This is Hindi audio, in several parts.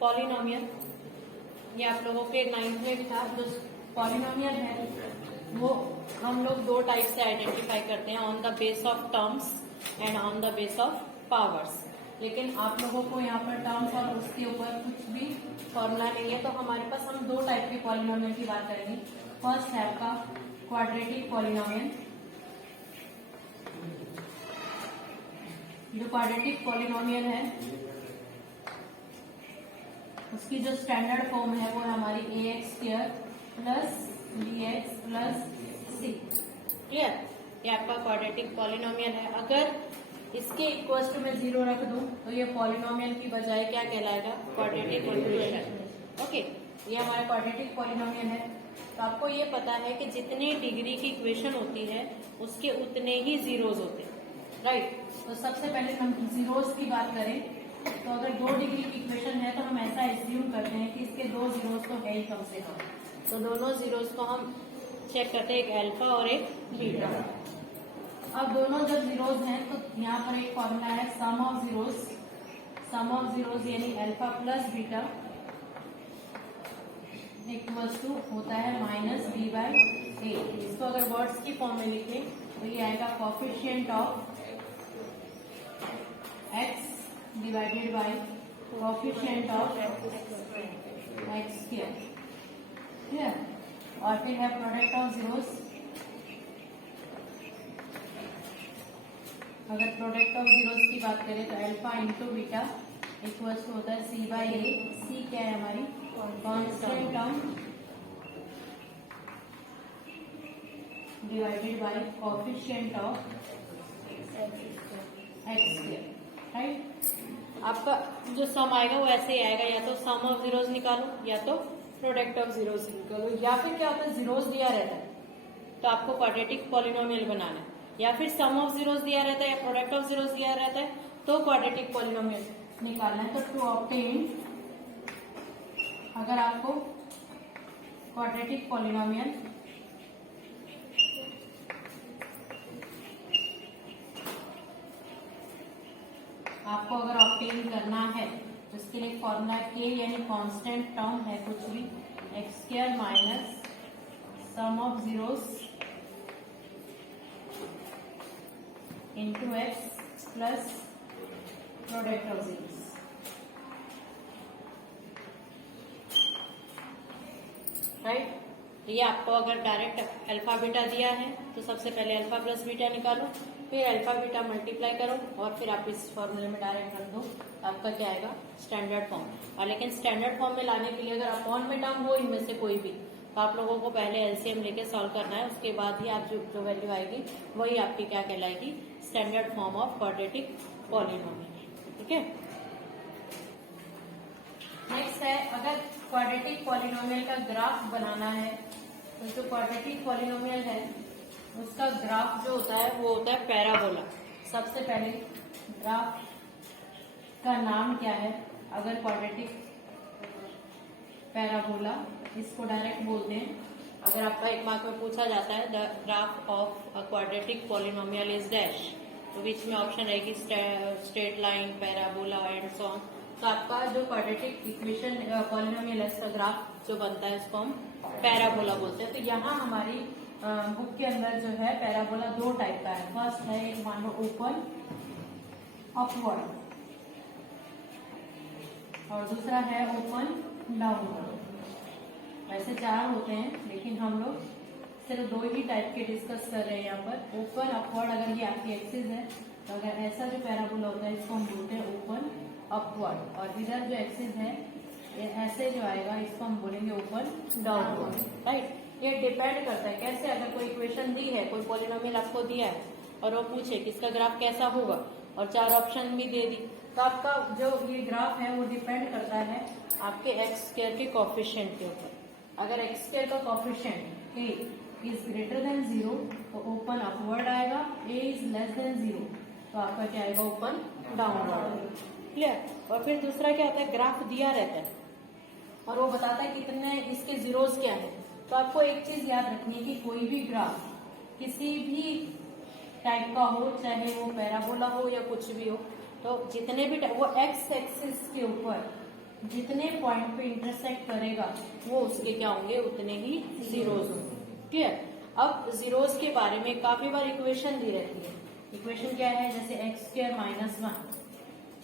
पॉलिनोमियल, ये आप लोगों के 9th में भी था। जो पॉलिनोमियल है वो हम लोग दो टाइप से आइडेंटिफाई करते हैं, on the base of terms and on the base of powers. लेकिन आप लोगों को यहाँ पर टर्म्स और उसके ऊपर कुछ भी फॉर्मूला नहीं है, तो हमारे पास हम दो टाइप के पॉलिनोमियल की बात करेंगे। फर्स्ट है आपका क्वाड्रेटिक पॉलिनोमियल। जो क्वाड्रेटिक पॉलिनोमियल है उसकी जो स्टैंडर्ड फॉर्म है वो है हमारी ax² plus bx plus c। Clear? ये आपका क्वाड्रेटिक पॉलिनोमियल है। अगर इसके इक्वल टू में 0 रख दूं तो ये पॉलिनोमियल की बजाय क्या कहलाएगा? Quadratic equation. ओके, ये हमारा क्वाड्रेटिक पॉलिनोमियल है। तो आपको ये पता है कि जितनी डिग्री की इक्वेशन होती है उसके उतने ही जीरोज होते हैं, राइट? तो सबसे पहले हम जीरोज की बात करें तो अगर 2 डिग्री की इक्वेशन है तो हम ऐसा एज्यूम करते हैं कि इसके 2 जीरोज तो है ही कम से कम। तो दोनों जीरोज को हम चेक करते हैं, एक अल्फा और एक बीटा। अब दोनों जब जीरोज हैं तो यहाँ पर एक फॉर्मूला है sum of zeroes. Sum of zeroes यानी alpha plus beta equals to होता है -b/a। इसको अगर वर्ड्स की फॉर्म में लिखें तो ये आएगा coefficient of x divided by coefficient of x²। Clear? और फिर है प्रोडक्ट ऑफ जीरोस। अगर प्रोडक्ट ऑफ जीरोस की बात करें तो alpha into beta equals to होता है c/a। c क्या है हमारी? Constant term divided by coefficient of x², right? आपका जो सम आएगा वो ऐसे ही आएगा, या तो सम ऑफ जीरोस निकालो या तो प्रोडक्ट ऑफ जीरोस निकालो, या फिर क्या होता है जीरोस दिया रहता है तो आपको क्वाड्रेटिक पॉलिनोमियल बनाना है, या फिर सम ऑफ जीरोस दिया रहता है या प्रोडक्ट ऑफ जीरोस दिया रहता है तो क्वाड्रेटिक पॉलिनोमियल निकालना है। तो टू ऑब्टेन, अगर आपको क्वाड्रेटिक पॉलिनोमियल आपको अगर ऑब्टेन करना है तो इसके लिए फॉर्मूला k यानी कांस्टेंट टर्म है कुछ भी, x² minus sum of zeros into x plus product of zeros. Right? ये आपको अगर डायरेक्ट अल्फा बीटा दिया है तो सबसे पहले अल्फा प्लस बीटा निकालो, फिर अल्फा बीटा मल्टीप्लाई करो और फिर आप इस फॉर्मूले में डायरेक्ट रख दो, आपका क्या आएगा? Standard form. और लेकिन स्टैंडर्ड फॉर्म में लाने के लिए अगर अपॉन में टर्म हो इनमें से कोई भी तो आप लोगों को पहले एलसीएम लेके सॉल्व करना है, उसके बाद ही आप जो वैल्यू आएगी वही आपकी क्या कहलाएगी? Standard form of quadratic polynomial. ठीक है? नेक्स्ट है, अगर क्वाड्रेटिक पॉलिनोमियल का ग्राफ बनाना है तो जो क्वाड्रेटिक पॉलिनोमियल है उसका ग्राफ जो होता है वो होता है पैराबोला। सबसे पहले ग्राफ का नाम क्या है? अगर क्वाड्रेटिक पैराबोला, इसको डायरेक्ट बोलते हैं। अगर आपका एक मार्क में पूछा जाता है the graph of a quadratic polynomial is dash, तो बीच में ऑप्शन रहेगी straight line, parabola and so on. तो आपका जो क्वाड्रेटिक इक्वेशन पॉलिनोमियल है इसका ग्राफ जो बनता है इसको हम पैराबोला बोलते हैं। तो यहाँ हमारी बुक के अंदर जो है पैराबोला 2 टाइप का है। फर्स्ट है एक मान लो ओपन अपवर्ड और दूसरा है ओपन डाउनवर्ड। वैसे 4 होते हैं लेकिन हम लोग सिर्फ 2 ही टाइप के डिस्कस कर रहे हैं यहाँ पर। ओपन अपवर्ड अगर ये आपकी एक्सिस है तो अगर ऐसा जो पैराबोला होता है इसको हम बोलते हैं ओपन अपवर्ड, और इधर जो एक्सिस है ऐसे जो आएगा इसको हम बोलेंगे ओपन डाउनवर्ड। राइट? ये डिपेंड करता है कैसे। अगर कोई इक्वेशन दी है, कोई पॉलिनोमियल आपको दिया है और वो पूछे कि इसका ग्राफ कैसा होगा और 4 ऑप्शन भी दे दी, तो आपका जो ये ग्राफ है वो डिपेंड करता है आपके x² के कोफिशिएंट के ऊपर। अगर x² का coefficient a is greater than 0 तो ओपन अपवर्ड आएगा, a इज लेस देन 0 तो आपका क्या आएगा? Open downward. क्लियर? और फिर दूसरा क्या होता है, ग्राफ दिया रहता है और वो बताता है कितने इसके जीरोस क्या है। तो आपको एक चीज याद रखनी है कि कोई भी ग्राफ किसी भी टाइप का हो, चाहे वो पैराबोला हो या कुछ भी हो, तो जितने भी वो एक्स एक्सिस के ऊपर जितने पॉइंट पे इंटरसेक्ट करेगा वो उसके क्या होंगे, उतने ही जीरोज होंगे। क्लियर। अब जीरोज के बारे में काफी बार इक्वेशन दी रहती है। इक्वेशन क्या है, जैसे x² - 1।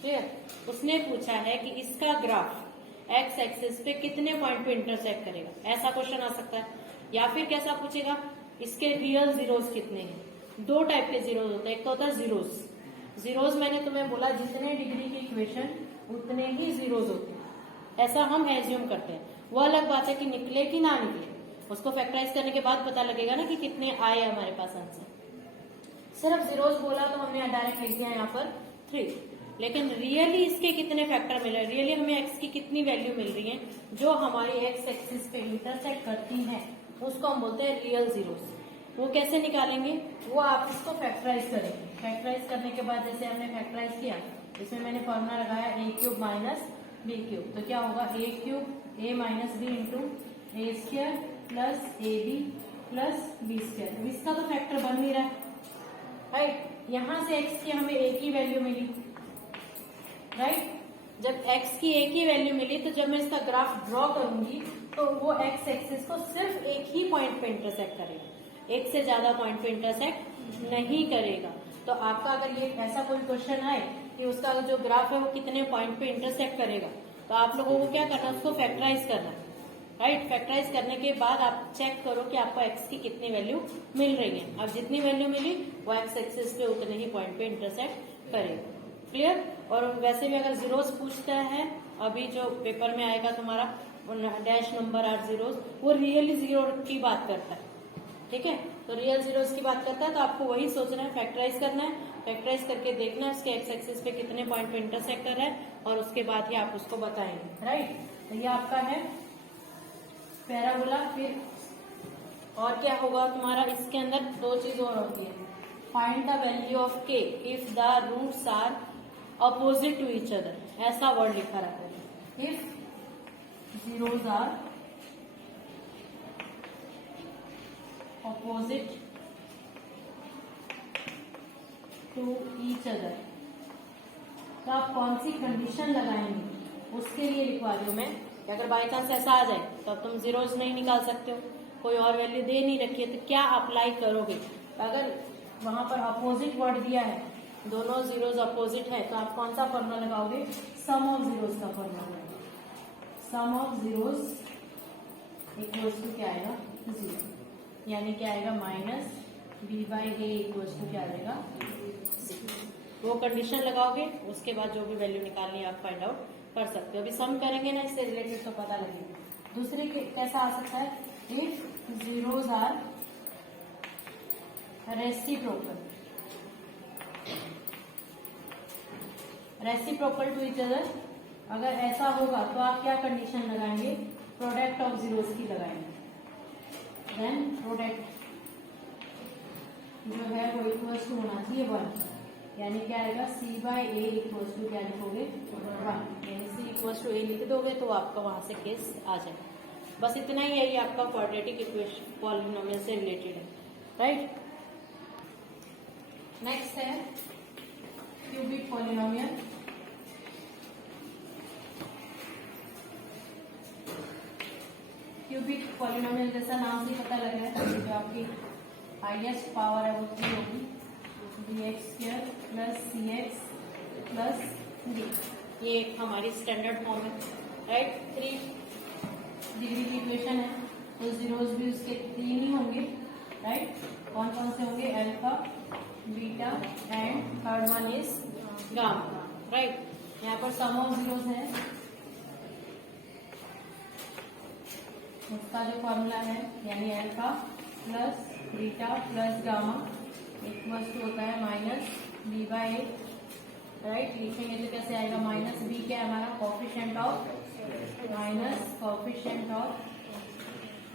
क्लियर। उसने पूछा है कि इसका ग्राफ एक्स एक्सिस पे कितने पॉइंट पे इंटरसेक्ट करेगा, ऐसा क्वेश्चन आ सकता है। या फिर कैसा पूछेगा, इसके रियल जीरोज कितने हैं। दो टाइप के जीरोज होते हैं, एक तो होता है जीरोज। जीरोज मैंने तुम्हें बोला जितने डिग्री की इक्वेशन उतने ही जीरोज होते हैं, ऐसा हम एज्यूम करते हैं। वो अलग बात है कि निकले कि ना निकले, उसको फैक्टराइज करने के बाद पता लगेगा ना कि कितने आए हमारे पास आंसर। सिर्फ जीरोज बोला तो हमने डायरेक्ट लिख दिया यहाँ पर 3, लेकिन रियली इसके कितने फैक्टर मिल रहे हैं, रियली हमें एक्स की कितनी वैल्यू मिल रही है जो हमारी एक्स एक्सिस पे इंटरसेक्ट करती है, उसको हम बोलते हैं रियल जीरोज। वो कैसे निकालेंगे, वो आप इसको फैक्टराइज करेंगे। फैक्टराइज करने के बाद जैसे हमने फैक्टराइज किया, इसमें मैंने फॉर्मूला लगाया a³ - b³, तो क्या होगा a³ a - b into a² plus ab plus b²। अब इसका तो फैक्टर बन नहीं रहा है, राइट। यहां से x की हमें एक ही वैल्यू मिली, राइट। जब x की एक ही वैल्यू मिली तो जब मैं इसका ग्राफ ड्रॉ करूंगी तो वो x एक्सिस को सिर्फ एक ही पॉइंट पे इंटरसेक्ट करेगा, एक से ज्यादा पॉइंट पे इंटरसेक्ट नहीं करेगा। तो आपका अगर ये ऐसा कोई क्वेश्चन आए कि उसका जो ग्राफ है वो कितने पॉइंट पे इंटरसेक्ट करेगा, तो आप लोगों को क्या करना है, उसको फैक्टराइज करना है, राइट। फैक्टराइज करने के बाद आप चेक करो कि आपको x की कितनी वैल्यू मिल रही है। अब जितनी वैल्यू मिली वो x एक्सिस पे उतने ही पॉइंट पे इंटरसेक्ट करेगा। क्लियर। और वैसे भी अगर जीरोस पूछता है, अभी जो पेपर में आएगा तुम्हारा डैश नंबर आर जीरोस, वो रियली जीरो की बात करता है, ठीक है। तो रियल जीरोस की बात करता है, तो आपको वही सोचना है, फैक्टराइज करना है, फैक्टराइज करके देखना है उसके एक्स एक्सिस पे कितने पॉइंट पे इंटरसेक्ट कर रहा है, और उसके बाद ही आप उसको बताएंगे, राइट। तो ये आपका है पैराबोला। फिर और क्या होगा तुम्हारा, इसके अंदर दो चीज और होती है। Find the value of k if the roots are opposite to each other, ऐसा वर्ड लिखा रहता है। If zeros are opposite to each other, तो आप कौन सी कंडीशन लगाएंगे उसके लिए लिखवा दो मैं। अगर बाई चांस ऐसा आ जाए तो अब तुम जीरोज नहीं निकाल सकते हो, कोई और वैल्यू दे नहीं रखी है, तो क्या अप्लाई करोगे। अगर वहां पर अपोजिट वर्ड दिया है, दोनों जीरोज अपोजिट है, तो आप कौन सा फॉर्मूला लगाओगे, सम ऑफ जीरोज का फॉर्मूला लगाओगे। सम ऑफ जीरोज इक्वल्स टू क्या आएगा, 0, यानी क्या आएगा -b/a इक्वल्स टू क्या आएगा 6। वो कंडीशन लगाओगे, उसके बाद जो भी वैल्यू निकालनी है आप फाइंड आउट कर सकते हो। अभी सम करेंगे ना, इससे रिलेटेड तो पता लगेगा। दूसरे कैसा आ सकता है, if zeros are reciprocal, reciprocal to each other, अगर ऐसा होगा तो आप क्या कंडीशन लगाएंगे, प्रोडक्ट ऑफ जीरोज की लगाएंगे। देन प्रोडक्ट जो है वो इक्वल्स टू होना चाहिए 1, यानी क्या आएगा c/a इक्वल्स टू क्या लिखोगे 1, यानी c इक्वल्स टू a लिख दोगे तो आपका वहां से केस आ जाएगा। बस इतना ही है, ये आपका क्वाड्रेटिक इक्वेशन पॉलिनोमियल से रिलेटेड है, राइट। नेक्स्ट है क्यूबिक पॉलिनोमियल। क्यूबिक पॉलिनोमियल जैसा नाम से पता लग रहा है, जो आपकी हाईएस्ट पावर है वो 3 होगी, bx² plus cx plus d, ये हमारी स्टैंडर्ड फॉर्म है, राइट। 3 डिग्री की इक्वेशन है, तो जीरोज भी उसके 3 ही होंगे, राइट। कौन कौन से होंगे, alpha, beta and third one is gamma, right. यहाँ पर सम ऑफ जीरोज है, उसका जो फॉर्मूला है, यानी alpha plus beta plus gamma equals to होता है -b/a, राइट। लिखेंगे तो कैसे आएगा, -b क्या है हमारा, coefficient of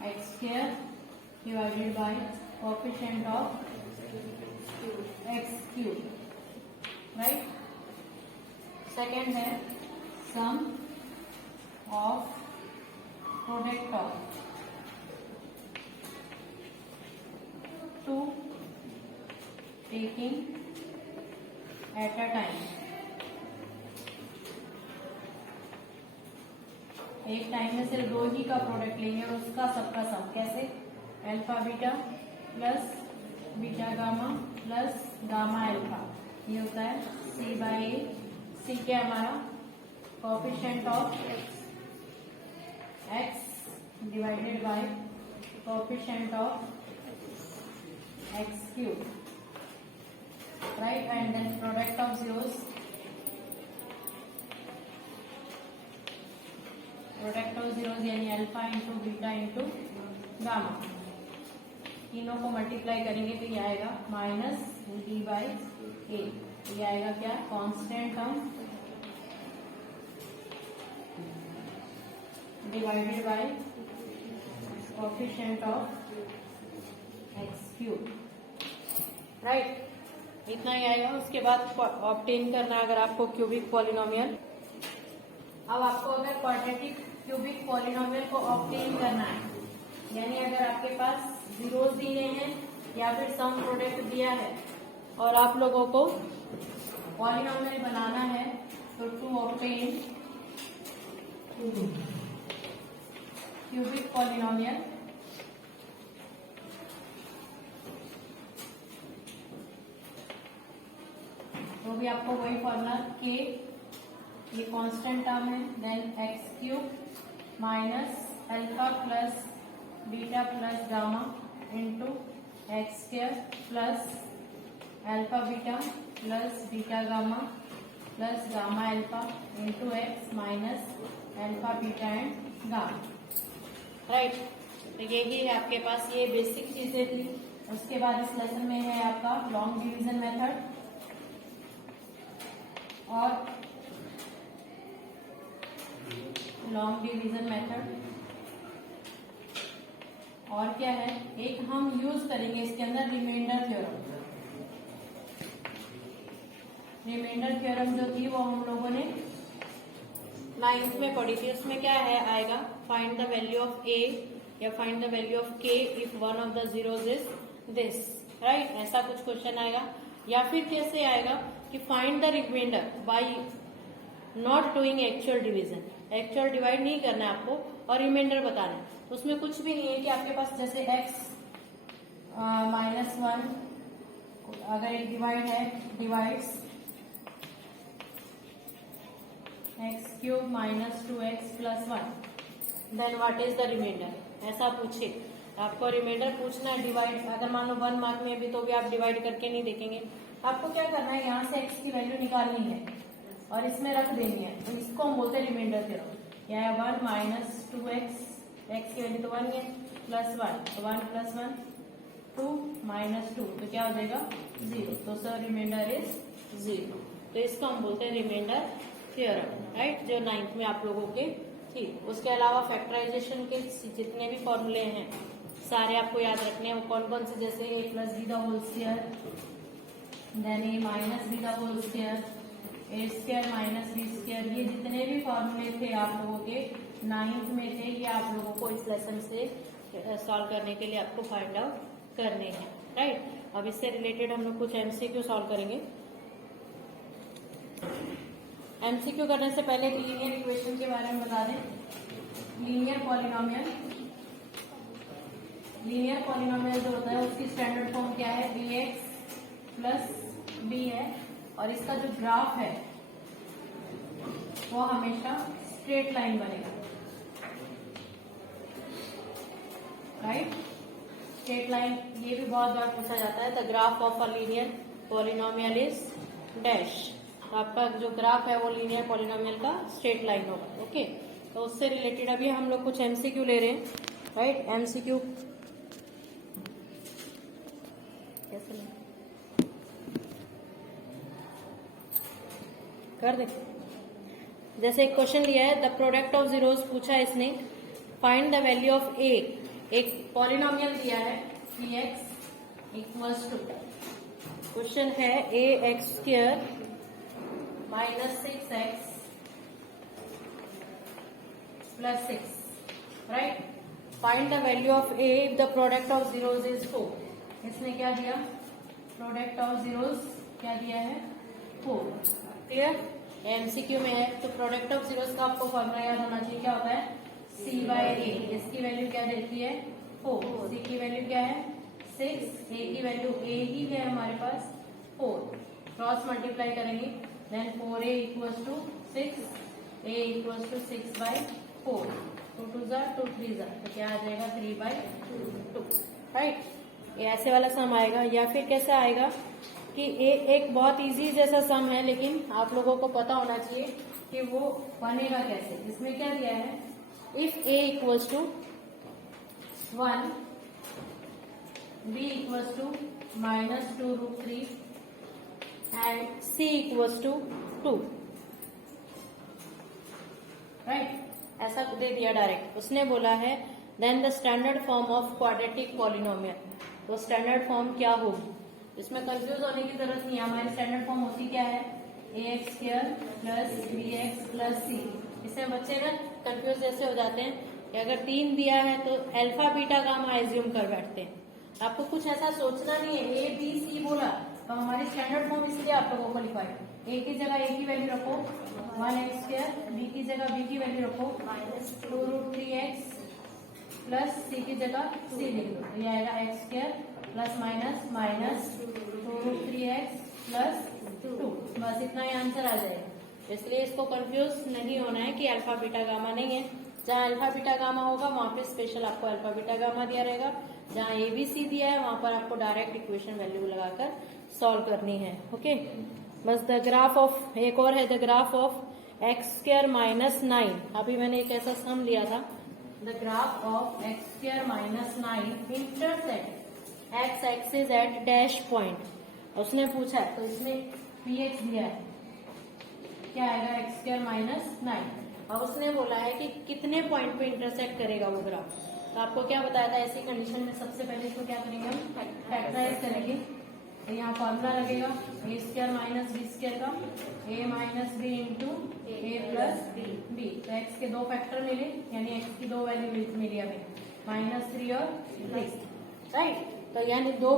x² divided by coefficient of x³, right. Second है sum of product of 2 taking at a time, एक टाइम में सिर्फ दो ही का प्रोडक्ट लेंगे और उसका सबका सम कैसे, alpha beta plus beta gamma plus gamma alpha, ये होता है सी बाई ए। सी क्या है हमारा, coefficient of x divided by coefficient of x cube, right, and then product of zeros, product of zeros यानी alpha into beta into gamma, तीनों को मल्टीप्लाई करेंगे तो ये आएगा माइनस डी बाई ए। ये आएगा क्या, constant term divided bye coefficient of x cube, right, इतना ही आएगा। उसके बाद ऑब्टेन करना है अगर आपको क्यूबिक पॉलिनोमियल। अब आपको अगर क्वाड्रेटिक क्यूबिक पॉलिनोमियल को ऑब्टेन करना है, यानी अगर आपके पास जीरोस दिए हैं या फिर सम प्रोडक्ट दिया है और आप लोगों को पॉलिनोमियल बनाना है, तो टू ऑब्टेन क्यूबिक पॉलिनोमियल तो भी आपको वही फॉर्मूला के, ये कांस्टेंट टर्म है, then x cube minus alpha plus beta plus gamma into x square plus alpha beta plus beta gamma plus gamma alpha into x minus alpha beta and gamma, right. तो यही है आपके पास, ये बेसिक चीजें थी। उसके बाद इस लेसन में है आपका लॉन्ग डिवीजन मेथड और लॉन्ग डिवीजन मेथड, और क्या है, एक हम यूज करेंगे इसके अंदर रिमाइंडर थ्योरम। रिमाइंडर थ्योरम जो थी वो हम लोगों ने 9th में पढ़ी थी। उसमें क्या है आएगा, find the value of a या find the value of k if one of the zeros is this, right, ऐसा कुछ क्वेश्चन आएगा। या फिर कैसे आएगा कि find the remainder by not doing actual division, actual divide नहीं करना है आपको और रिमाइंडर बताना है। तो उसमें कुछ भी नहीं है कि आपके पास जैसे x -1 अगर एक डिवाइड है, divides x cube minus 2x plus 1, then what is the remainder, ऐसा पूछे। आपको रिमाइंडर पूछना है डिवाइड, अगर मान लो 1 मार्क में भी तो भी आप डिवाइड करके नहीं देखेंगे। आपको क्या करना है, यहाँ से x की वैल्यू निकालनी है और इसमें रख देनी है, तो इसको हम बोलते हैं रिमाइंडर थ्योरम। यह है 1 माइनस 2x, x की वैल्यू तो 1 है, प्लस 1, तो 1 प्लस 1 2 माइनस 2, तो क्या हो जाएगा 0, तो सर रिमाइंडर इज 0। तो इसको हम बोलते हैं रिमाइंडर थ्योरम, राइट, जो 9th में आप लोगों के थी। उसके अलावा फैक्टराइजेशन के जितने भी फॉर्मूले हैं सारे आपको याद रखने हैं। वो कौन कौन से, जैसे a plus b the whole square, then a minus b the whole square, a square minus b square, ये जितने भी फॉर्मूले थे आप लोगों के 9th में थे, ये आप लोगों को इस लेसन से सॉल्व करने के लिए आपको फाइंड आउट करने हैं, राइट। अब इससे रिलेटेड हम लोग कुछ एमसीक्यू सॉल्व करेंगे। एमसीक्यू करने से पहले एक लीनियर इक्वेशन के बारे में बता दें। लीनियर पॉलिनोमियल, लीनियर पॉलिनोमियल जो होता है उसकी स्टैंडर्ड फॉर्म क्या है, ax प्लस b है, और इसका जो ग्राफ है वो हमेशा स्ट्रेट लाइन बनेगा, राइट, स्ट्रेट लाइन। ये भी बहुत बार पूछा जाता है, the graph of a linear polynomial is dash. तो आपका जो ग्राफ है वो लीनियर पॉलिनोमियल का स्ट्रेट लाइन होगा, ओके। तो उससे रिलेटेड अभी हम लोग कुछ एमसीक्यू ले रहे हैं, राइट। एमसीक्यू कैसे लें, कर दे। जैसे एक क्वेश्चन लिया है, द प्रोडक्ट ऑफ जीरोस पूछा है इसने, find the value of a. एक पॉलिनोमियल दिया है px इक्वल्स टू, क्वेश्चन है a x square minus 6x plus 6, right. Find the value of a if the product of zeroes is 4। इसने क्या दिया, प्रोडक्ट ऑफ जीरोस क्या दिया है 4, क्लियर। एमसीक्यू में है। तो प्रोडक्ट ऑफ जीरोस का आपको फॉर्मूला याद होना चाहिए, क्या होता है, सी बाय ए। इसकी वैल्यू क्या देती है, 4, सी की वैल्यू क्या है 6, ए की वैल्यू ए ही है हमारे पास 4, क्रॉस मल्टीप्लाई करेंगे, then 4a equals to 6, a equals to 6/4, 2 2 ज़ा 2 3 ज़ा, तो क्या आ जाएगा 3/2, राइट। ये ऐसे वाला सम आएगा। या फिर कैसे आएगा कि एक बहुत इजी जैसा सम है, लेकिन आप लोगों को पता होना चाहिए कि वो बनेगा कैसे। इसमें क्या दिया है, if a equals to 1, b equals to -2√3 and c equals to 2, right, ऐसा दे दिया डायरेक्ट। उसने बोला है then the standard form of quadratic polynomial, तो स्टैंडर्ड फॉर्म क्या होगी, इसमें कंफ्यूज होने की जरूरत नहीं है। हमारी स्टैंडर्ड फॉर्म होती क्या है, ax² प्लस bx+ c। इसमें बच्चे ना कंफ्यूज जैसे हो जाते हैं कि अगर 3 दिया है तो अल्फा बीटा गामा एज्यूम कर बैठते हैं। आपको कुछ ऐसा सोचना नहीं है, a b c बोला तो हमारी स्टैंडर्ड फॉर्म इसलिए आप लोगों को लिखवाई, a की जगह a की वैल्यू रखो 1x², b की जगह b की वैल्यू रखो -2√3x प्लस c की जगह c लिख दो, तो ये आएगा x² plus minus -2√3x plus 2, बस इतना ही आंसर आ जाएगा। इसलिए इसको कंफ्यूज नहीं होना है कि अल्फा बीटा गामा नहीं है। जहाँ अल्फा बीटा गामा होगा वहां पे स्पेशल आपको अल्फा बीटा गामा दिया रहेगा, जहाँ ABC दिया है वहां पर आपको डायरेक्ट इक्वेशन वैल्यू लगाकर सॉल्व करनी है। ओके, बस द ग्राफ ऑफ, एक और है द ग्राफ ऑफ x² -9। अभी मैंने एक ऐसा सम लिया था, the graph of x² -9 intersect x axis at dash point. उसने पूछा है तो इसमें px दिया है, क्या आएगा x² -9, और उसने बोला है कि कितने पॉइंट पे इंटरसेक्ट करेगा वो ग्राफ। तो आपको क्या बताया था, ऐसी कंडीशन में सबसे पहले इसको क्या करेंगे, हम फैक्टराइज करेंगे। तो यहाँ फॉर्मूला लगेगा a² - b² का, a - b into a plus b। तो x के 2 फैक्टर मिले, यानी x की 2 वैल्यू मिली हमें, -3 और 3, राइट। तो यानी 2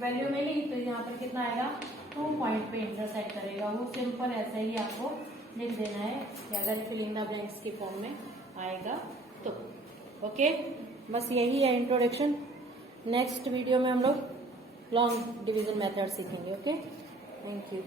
वैल्यू मिली, तो यहाँ पर कितना आएगा, 2 पॉइंट पे इंटरसेक्ट करेगा। वो सिंपल ऐसे ही आपको लिख देना है कि अगर फिलिंग द ब्लैंक्स की फॉर्म में आएगा तो। ओके, बस यही है इंट्रोडक्शन। नेक्स्ट वीडियो में हम लोग लॉन्ग डिवीजन मेथड सीखेंगे। Okay, thank you.